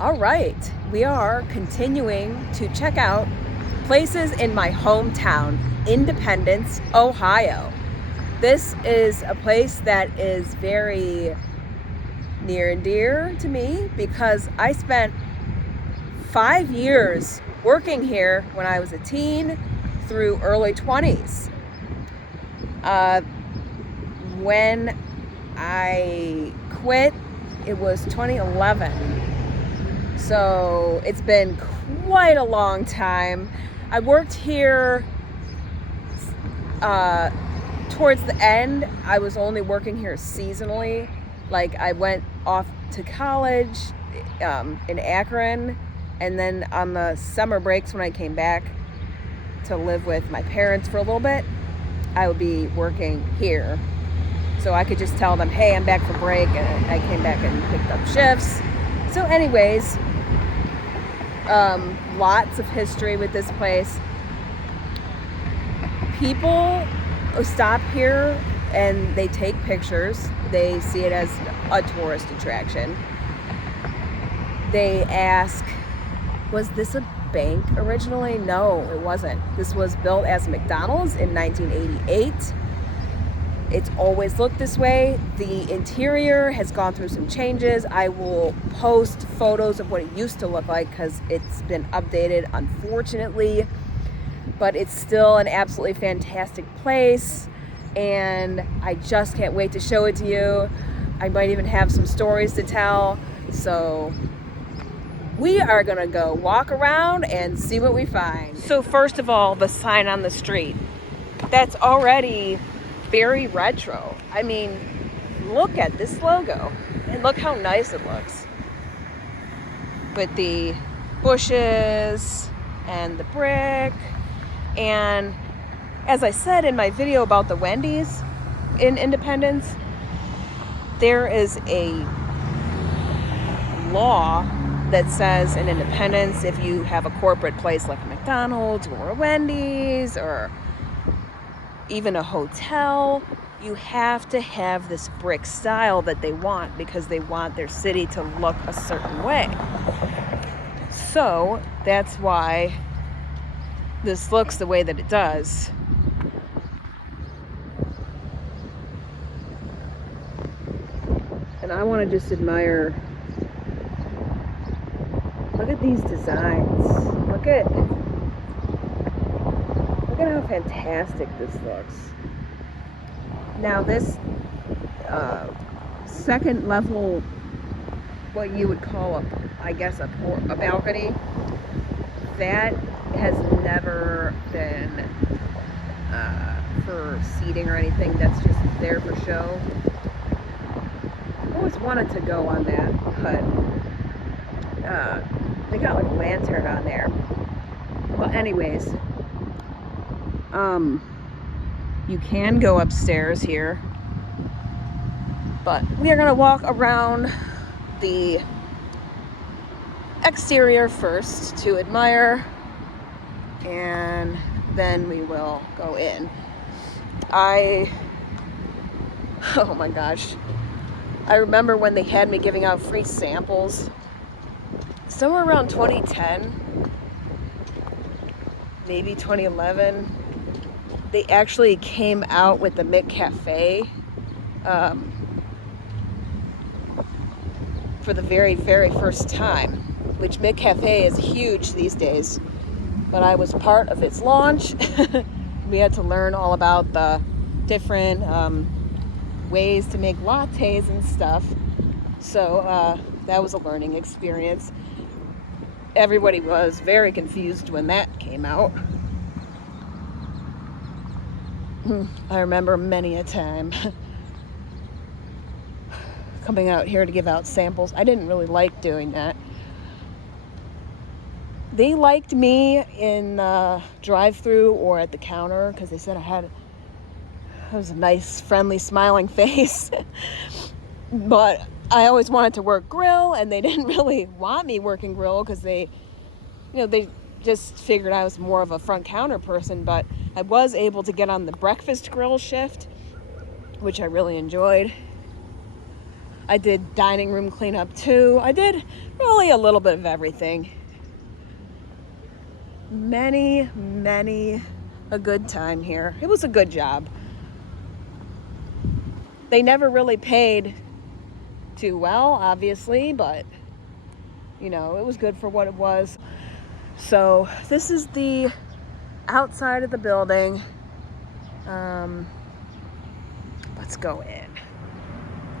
All right, we are continuing to check out places in my hometown, Independence, Ohio. This is a place that is very near and dear to me because I spent 5 years working here when I was a teen through early 20s. When I quit, it was 2011. So it's been quite a long time. I worked here towards the end. I was only working here seasonally. Like I went off to college in Akron, and then on the summer breaks when I came back to live with my parents for a little bit, I would be working here. So I could just tell them, hey, I'm back for break, and I came back and picked up shifts. So anyways, lots of history with this place. People stop here and they take pictures. They see it as a tourist attraction. They ask, was this a bank originally? No, it wasn't. This was built as McDonald's in 1988. It's always looked this way. The interior has gone through some changes. I will post photos of what it used to look like because it's been updated, unfortunately. But it's still an absolutely fantastic place, and I just can't wait to show it to you. I might even have some stories to tell. So we are gonna go walk around and see what we find. So first of all, the sign on the street. That's already very retro. I mean, look at this logo and look how nice it looks with the bushes and the brick. And as I said in my video about the Wendy's in Independence, there is a law that says in Independence, if you have a corporate place like a McDonald's or a Wendy's or even a hotel, you have to have this brick style that they want because they want their city to look a certain way. So that's why this looks the way that it does. And I want to just admire, look at these designs. Look at how fantastic this looks. Now this second level, what you would call a balcony, that has never been for seating or anything. That's just there for show. I always wanted to go on that, but they got like a lantern on there. But anyways, you can go upstairs here, but we are gonna walk around the exterior first to admire, and then we will go in. Oh my gosh, I remember when they had me giving out free samples somewhere around 2010, maybe 2011. They actually came out with the McCafe for the very, very first time, which McCafe is huge these days. But I was part of its launch. We had to learn all about the different ways to make lattes and stuff. So that was a learning experience. Everybody was very confused when that came out. I remember many a time coming out here to give out samples. I didn't really like doing that. They liked me in drive-through or at the counter because they said I was a nice, friendly, smiling face. But I always wanted to work grill, and they didn't really want me working grill because they just figured I was more of a front counter person. But I was able to get on the breakfast grill shift, which I really enjoyed. I did dining room cleanup too. I did really a little bit of everything. Many a good time here. It was a good job. They never really paid too well, obviously, but you know, it was good for what it was. So this is the outside of the building. Let's go in.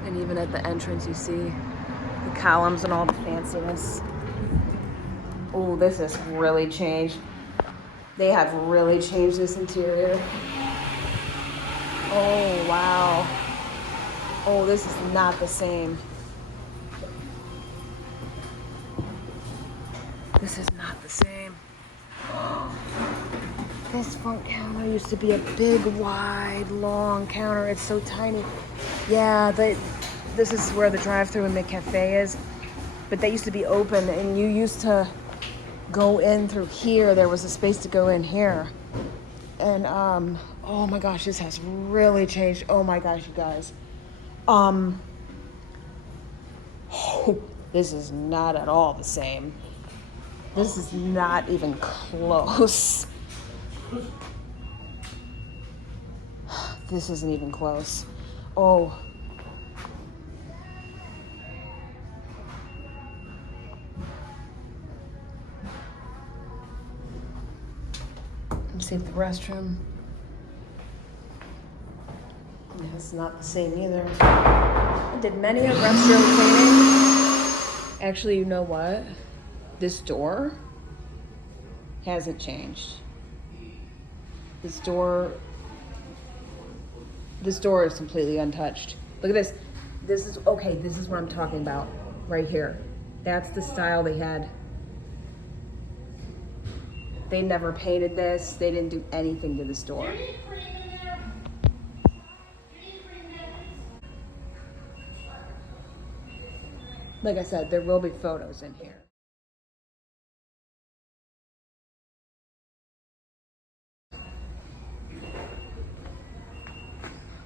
And even at the entrance, you see the columns and all the fanciness. Oh, this has really changed. They have really changed this interior. Oh, wow. Oh, this is not the same. This is not the same. This front counter used to be a big, wide, long counter. It's so tiny. Yeah, this is where the drive-thru and the cafe is. But they used to be open, and you used to go in through here. There was a space to go in here. And, oh my gosh, this has really changed. Oh my gosh, you guys. Oh, this is not at all the same. This is not even close. This isn't even close. Oh. Let me see if the restroom. Yeah, it's not the same either. I did many a restroom cleaning. Actually, you know what? This door hasn't changed. This door is completely untouched. Look at this. This is what I'm talking about right here. That's the style they had. They never painted this. They didn't do anything to this door. Like I said, there will be photos in here.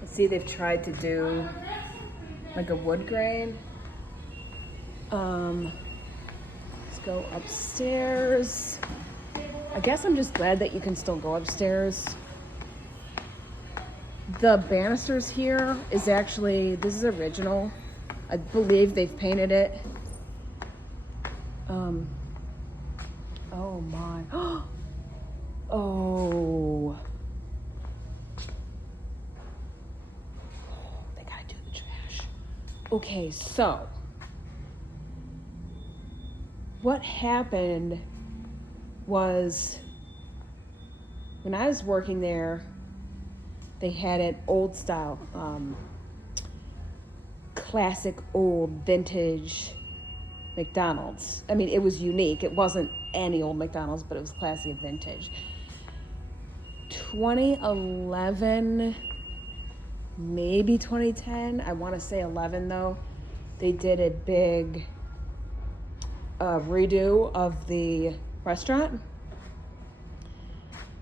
See, they've tried to do like a wood grain. Let's go upstairs. I guess I'm just glad that you can still go upstairs. The banisters here is actually, this is original. I believe they've painted it. Oh my. Oh. They gotta do the trash. Okay, so what happened was when I was working there, they had an old style, classic old vintage McDonald's. I mean, it was unique. It wasn't any old McDonald's, but it was classic vintage. 2011, maybe 2010. I want to say 11 though. They did a big redo of the restaurant.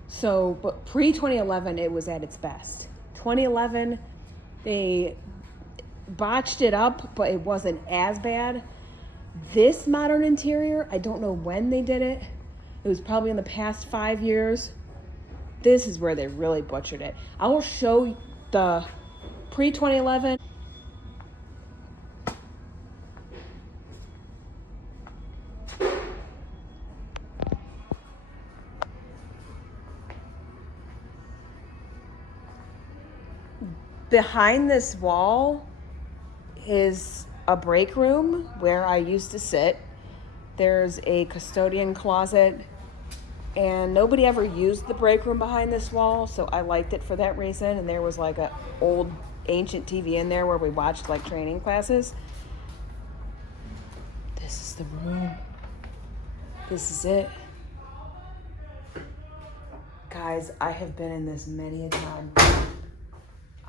So, but pre-2011, it was at its best. 2011, they botched it up, but it wasn't as bad. This modern interior, I don't know when they did it. It was probably in the past 5 years. This is where they really butchered it. I will show the pre-2011. Behind this wall is a break room where I used to sit. There's a custodian closet, and nobody ever used the break room behind this wall, so I liked it for that reason. And there was like a old ancient TV in there where we watched like training classes. This is the room. This is it. Guys, I have been in this many a time.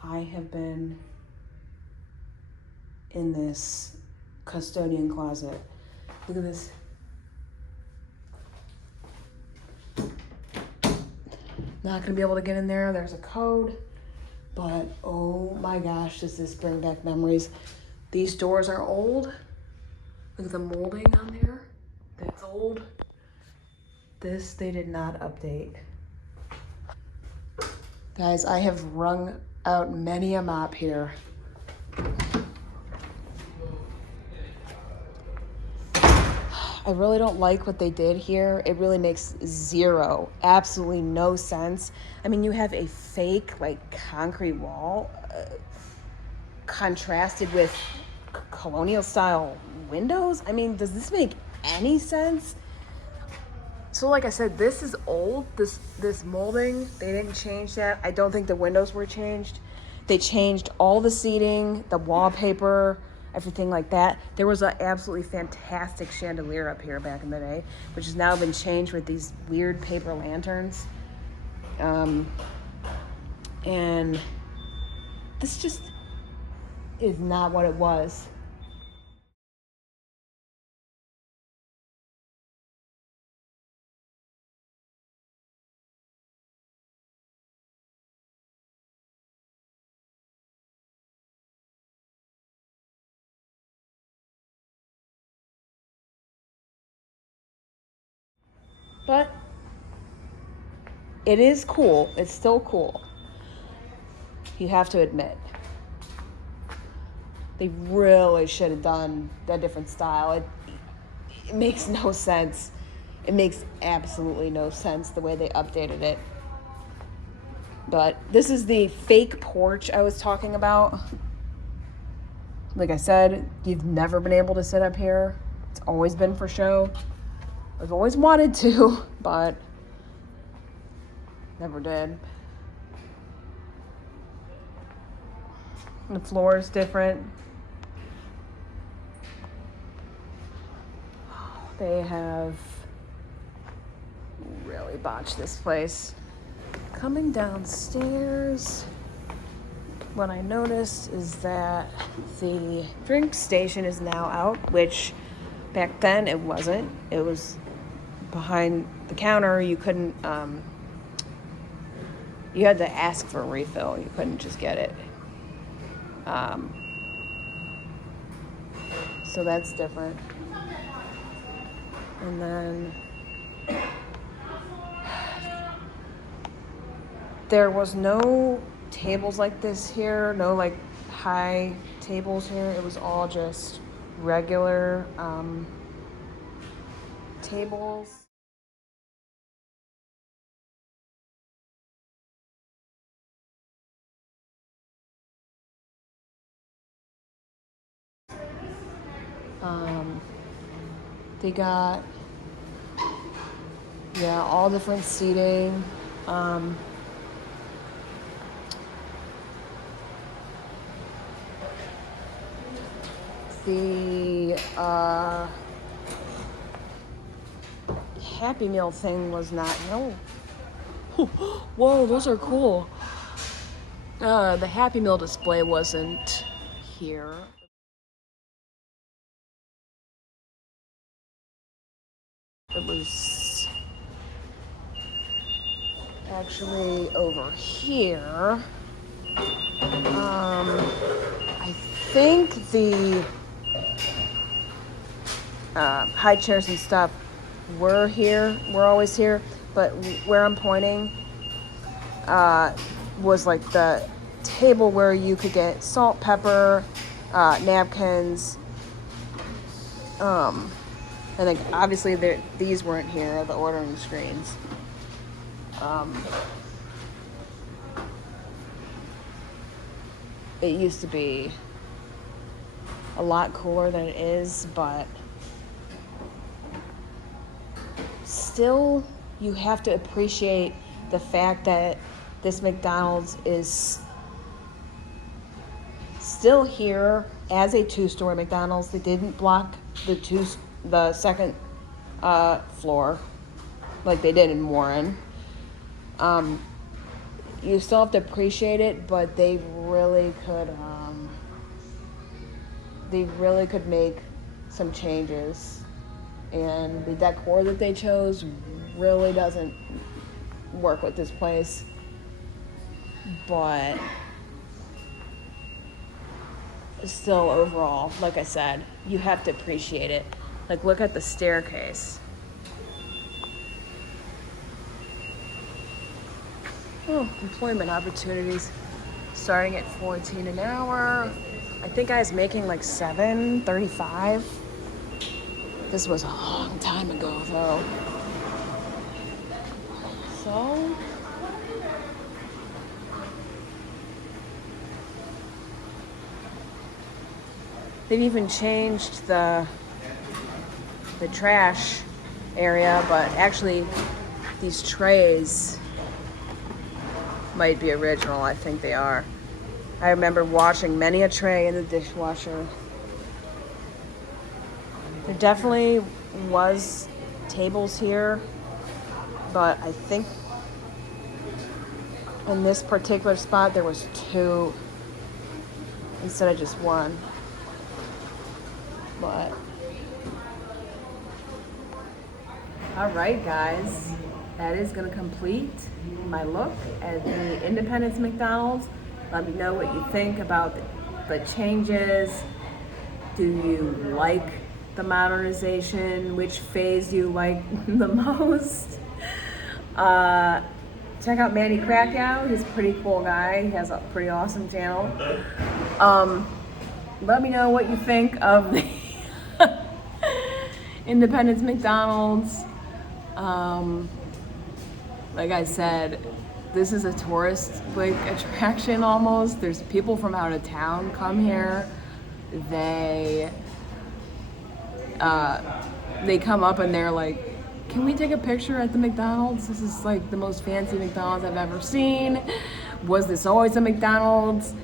I have been in this custodian closet. Look at this. Not gonna be able to get in there. There's a code, but oh my gosh, does this bring back memories. These doors are old. Look at the molding on there. That's old. This they did not update. Guys, I have wrung out many a mop here. I really don't like what they did here. It really makes absolutely no sense. I mean, you have a fake, like, concrete wall contrasted with colonial style windows. I mean, does this make any sense? So like I said, this is old. This molding, they didn't change that. I don't think the windows were changed. They changed all the seating, the wallpaper, everything like that. There was an absolutely fantastic chandelier up here back in the day, which has now been changed with these weird paper lanterns. And this just is not what it was. But it is cool. It's still cool. You have to admit. They really should have done a different style. It makes no sense. It makes absolutely no sense the way they updated it. But this is the fake porch I was talking about. Like I said, you've never been able to sit up here. It's always been for show. I've always wanted to, but never did. The floor is different. They have really botched this place. Coming downstairs, what I noticed is that the drink station is now out, which back then it wasn't. It was behind the counter. You couldn't, you had to ask for a refill. You couldn't just get it. So that's different. And then there was no tables like this here, no like high tables here. It was all just regular tables. They got, yeah, all different seating. The Happy Meal thing was not, no. Whoa, those are cool. The Happy Meal display wasn't here. It was actually over here. I think the high chairs and stuff were always here, but where I'm pointing was like the table where you could get salt, pepper, napkins. I think obviously these weren't here, the ordering screens. It used to be a lot cooler than it is, but still you have to appreciate the fact that this McDonald's is still here as a two-story McDonald's. They didn't block the second floor like they did in Warren. You still have to appreciate it, but they really could make some changes, and the decor that they chose really doesn't work with this place. But still overall, like I said, you have to appreciate it. Like, look at the staircase. Oh, employment opportunities. Starting at 14 an hour. I think I was making like $7.35. This was a long time ago though. So they've even changed the trash area, but actually these trays might be original. I think they are. I remember washing many a tray in the dishwasher. There definitely was tables here, but I think in this particular spot there was 2 instead of just 1. But all right, guys, that is going to complete my look at the Independence McDonald's. Let me know what you think about the changes. Do you like the modernization? Which phase do you like the most? Check out Manny Krakow. He's a pretty cool guy. He has a pretty awesome channel. Let me know what you think of the Independence McDonald's. Like I said, this is a tourist attraction almost. There's people from out of town come here. They come up and they're like, can we take a picture at the McDonald's? This is like the most fancy McDonald's I've ever seen. Was this always a McDonald's?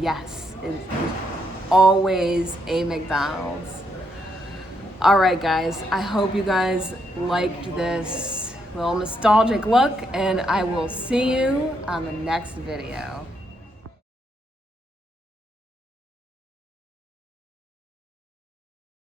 Yes, it's always a McDonald's. All right, guys, I hope you guys liked this little nostalgic look, and I will see you on the next video.